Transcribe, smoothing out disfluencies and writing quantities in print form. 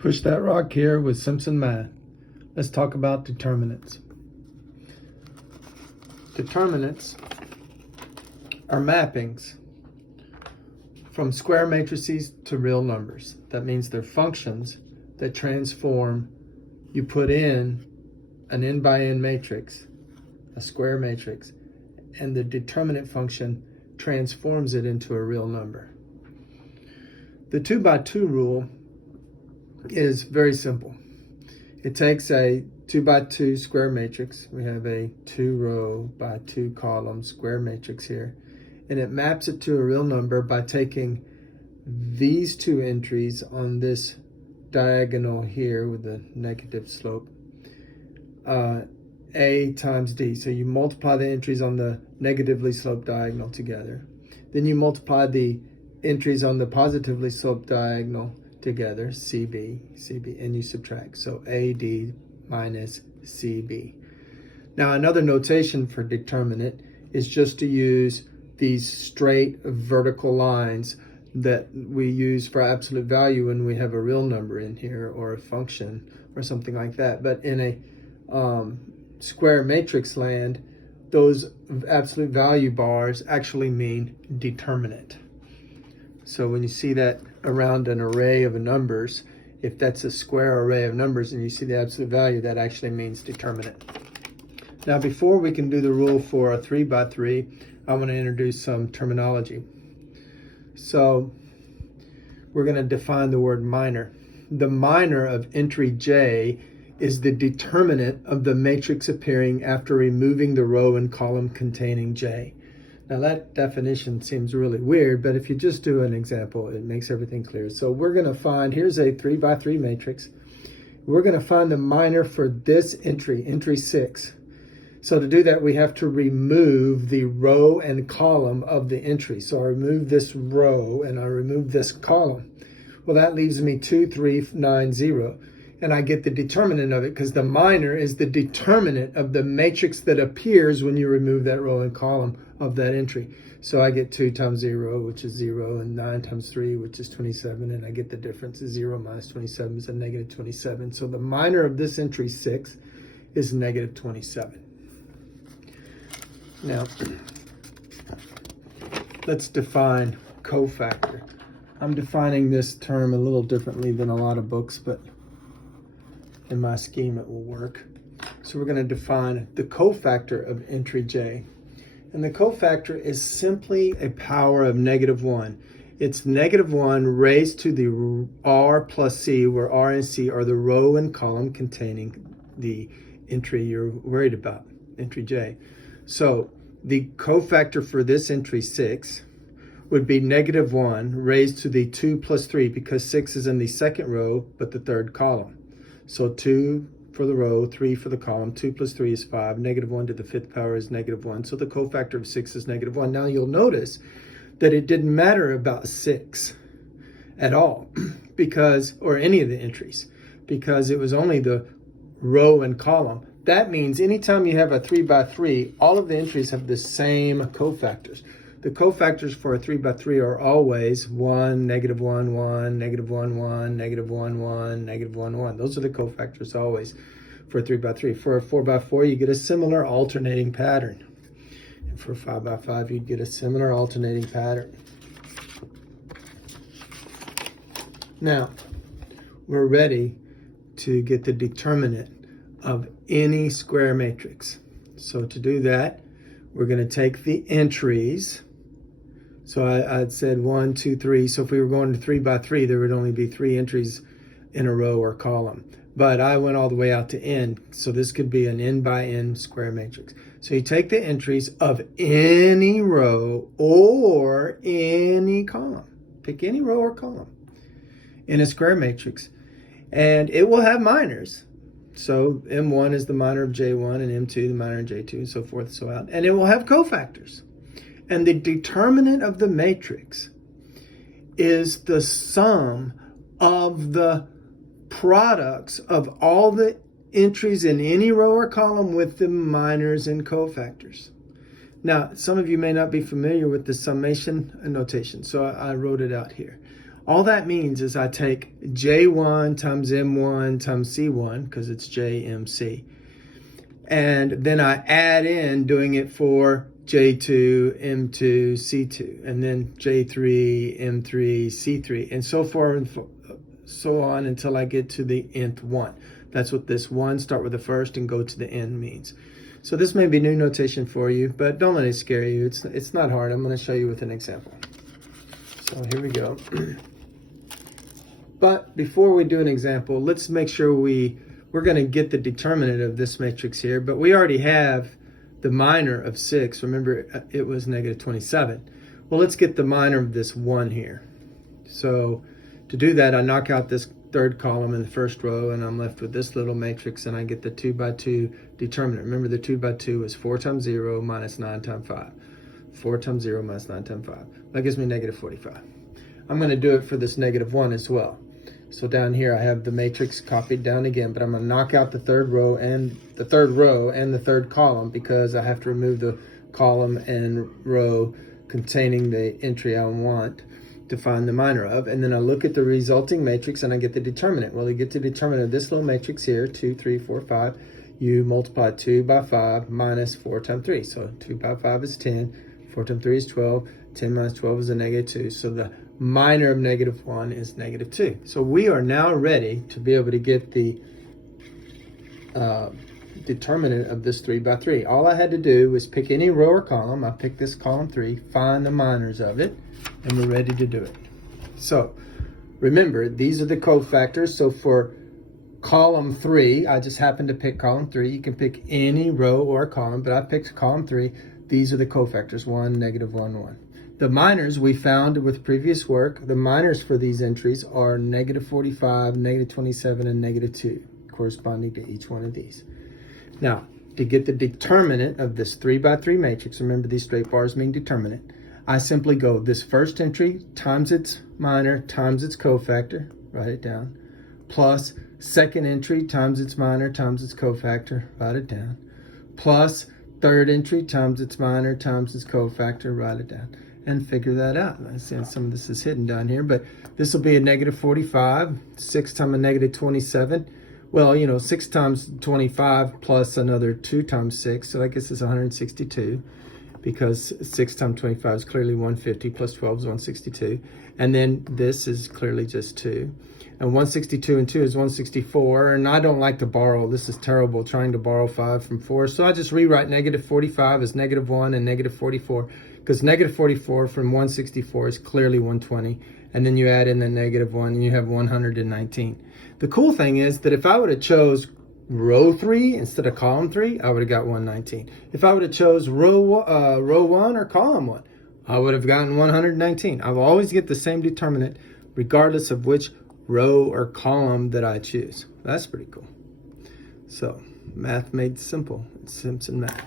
Push that rock here with Simpson Math. Let's talk about determinants. Determinants are mappings from square matrices to real numbers. That means they're functions that transform. You put in an n by n matrix, a square matrix, and the determinant function transforms it into a real number. The 2 by 2 rule is very simple. It takes a 2 by 2 square matrix. We have a 2 row by 2 column square matrix here, and it maps it to a real number by taking these two entries on this diagonal here with the negative slope, A times D. So you multiply the entries on the negatively sloped diagonal together. Then you multiply the entries on the positively sloped diagonal together, CB, and you subtract. So AD minus CB. Now another notation for determinant is just to use these straight vertical lines that we use for absolute value when we have a real number in here or a function or something like that. But in a square matrix land, those absolute value bars actually mean determinant. So when you see that around an array of numbers, if that's a square array of numbers and you see the absolute value, that actually means determinant. Now before we can do the rule for a 3 by 3, I want to introduce some terminology. So we're going to define the word minor. The minor of entry J is the determinant of the matrix appearing after removing the row and column containing J. Now that definition seems really weird, but if you just do an example, it makes everything clear. So we're going to find, here's a 3 by 3 matrix. We're going to find the minor for this entry, entry 6. So to do that, we have to remove the row and column of the entry. So I remove this row and I remove this column. Well, that leaves me 2, 3, 9, 0. And I get the determinant of it because the minor is the determinant of the matrix that appears when you remove that row and column of that entry. So I get 2 times 0, which is 0, and 9 times 3, which is 27, and I get the difference. 0 minus 27 is a negative 27. So the minor of this entry 6 is negative 27. Now, let's define cofactor. I'm defining this term a little differently than a lot of books, but in my scheme it will work. So we're going to define the cofactor of entry J. And the cofactor is simply a power of -1. It's -1 raised to the R plus C, where R and C are the row and column containing the entry you're worried about, entry J. So the cofactor for this entry 6 would be -1 raised to the 2 plus 3, because 6 is in the second row but the third column. So 2 for the row, 3 for the column. 2 plus 3 is 5. -1 to the 5th power is -1. So the cofactor of 6 is -1. Now you'll notice that it didn't matter about 6 at all, because, or any of the entries, because it was only the row and column. That means anytime you have a 3 by 3, all of the entries have the same cofactors. The cofactors for a 3 by 3 are always 1, -1, 1, -1, 1, -1, 1, -1, 1. Those are the cofactors always for a 3 by 3. For a 4 by 4, you get a similar alternating pattern. And for a 5 by 5, you'd get a similar alternating pattern. Now, we're ready to get the determinant of any square matrix. So to do that, we're going to take the entries. So I'd said 1, 2, 3. So if we were going to 3 by 3, there would only be 3 entries in a row or column. But I went all the way out to n. So this could be an n by n square matrix. So you take the entries of any row or any column. Pick any row or column in a square matrix. And it will have minors. So M1 is the minor of J1 and M2 the minor of J2 and so forth, so out. And it will have cofactors. And the determinant of the matrix is the sum of the products of all the entries in any row or column with the minors and cofactors. Now, some of you may not be familiar with the summation notation, so I wrote it out here. All that means is I take J1 times M1 times C1, because it's JMC. And then I add in doing it for J2, M2, C2, and then J3, M3, C3, and so far and so on until I get to the nth one. That's what this one, start with the first and go to the end, means. So this may be new notation for you, but don't let it scare you. It's not hard. I'm going to show you with an example. So here we go. But before we do an example, let's make sure we're going to get the determinant of this matrix here, but we already have the minor of 6. Remember, it was negative 27. Well, let's get the minor of this 1 here. So to do that, I knock out this third column in the first row, and I'm left with this little matrix, and I get the 2 by 2 determinant. Remember, the 2 by 2 is 4 times 0 minus 9 times 5. 4 times 0 minus 9 times 5. That gives me negative 45. I'm going to do it for this negative 1 as well. So down here I have the matrix copied down again, but I'm going to knock out the third row and the third column, because I have to remove the column and row containing the entry I want to find the minor of. And then I look at the resulting matrix and I get the determinant. Well, you get the determinant of this little matrix here, 2, 3, 4, 5. You multiply 2 by 5 minus 4 times 3. So 2 by 5 is 10. 4 times 3 is 12. 10 minus 12 is a negative 2. So the minor of negative 1 is negative 2. So we are now ready to be able to get the determinant of this 3 by 3. All I had to do was pick any row or column. I picked this column 3, find the minors of it, and we're ready to do it. So remember, these are the cofactors. So for column 3, I just happened to pick column 3. You can pick any row or column, but I picked column 3. These are the cofactors, 1, negative 1, 1. The minors we found with previous work, the minors for these entries are negative 45, negative 27, and negative 2, corresponding to each one of these. Now, to get the determinant of this 3 by 3 matrix, remember these straight bars mean determinant, I simply go this first entry times its minor times its cofactor, write it down, plus second entry times its minor times its cofactor, write it down, plus third entry times its minor times its cofactor, write it down, and figure that out. I see some of this is hidden down here, but this will be a negative 45, 6 times a negative 27. Well, 6 times 25 plus another 2 times 6, so that gets us 162, because 6 times 25 is clearly 150, plus 12 is 162. And then this is clearly just 2. And 162 and 2 is 164, and I don't like to borrow. This is terrible, trying to borrow 5 from 4. So I just rewrite negative 45 as negative 1 and negative 44, because negative 44 from 164 is clearly 120. And then you add in the negative 1 and you have 119. The cool thing is that if I would have chose row 3 instead of column 3, I would have got 119. If I would have chose row 1 or column 1, I would have gotten 119. I will always get the same determinant regardless of which row or column that I choose. That's pretty cool. So math made simple. It's Simpson math.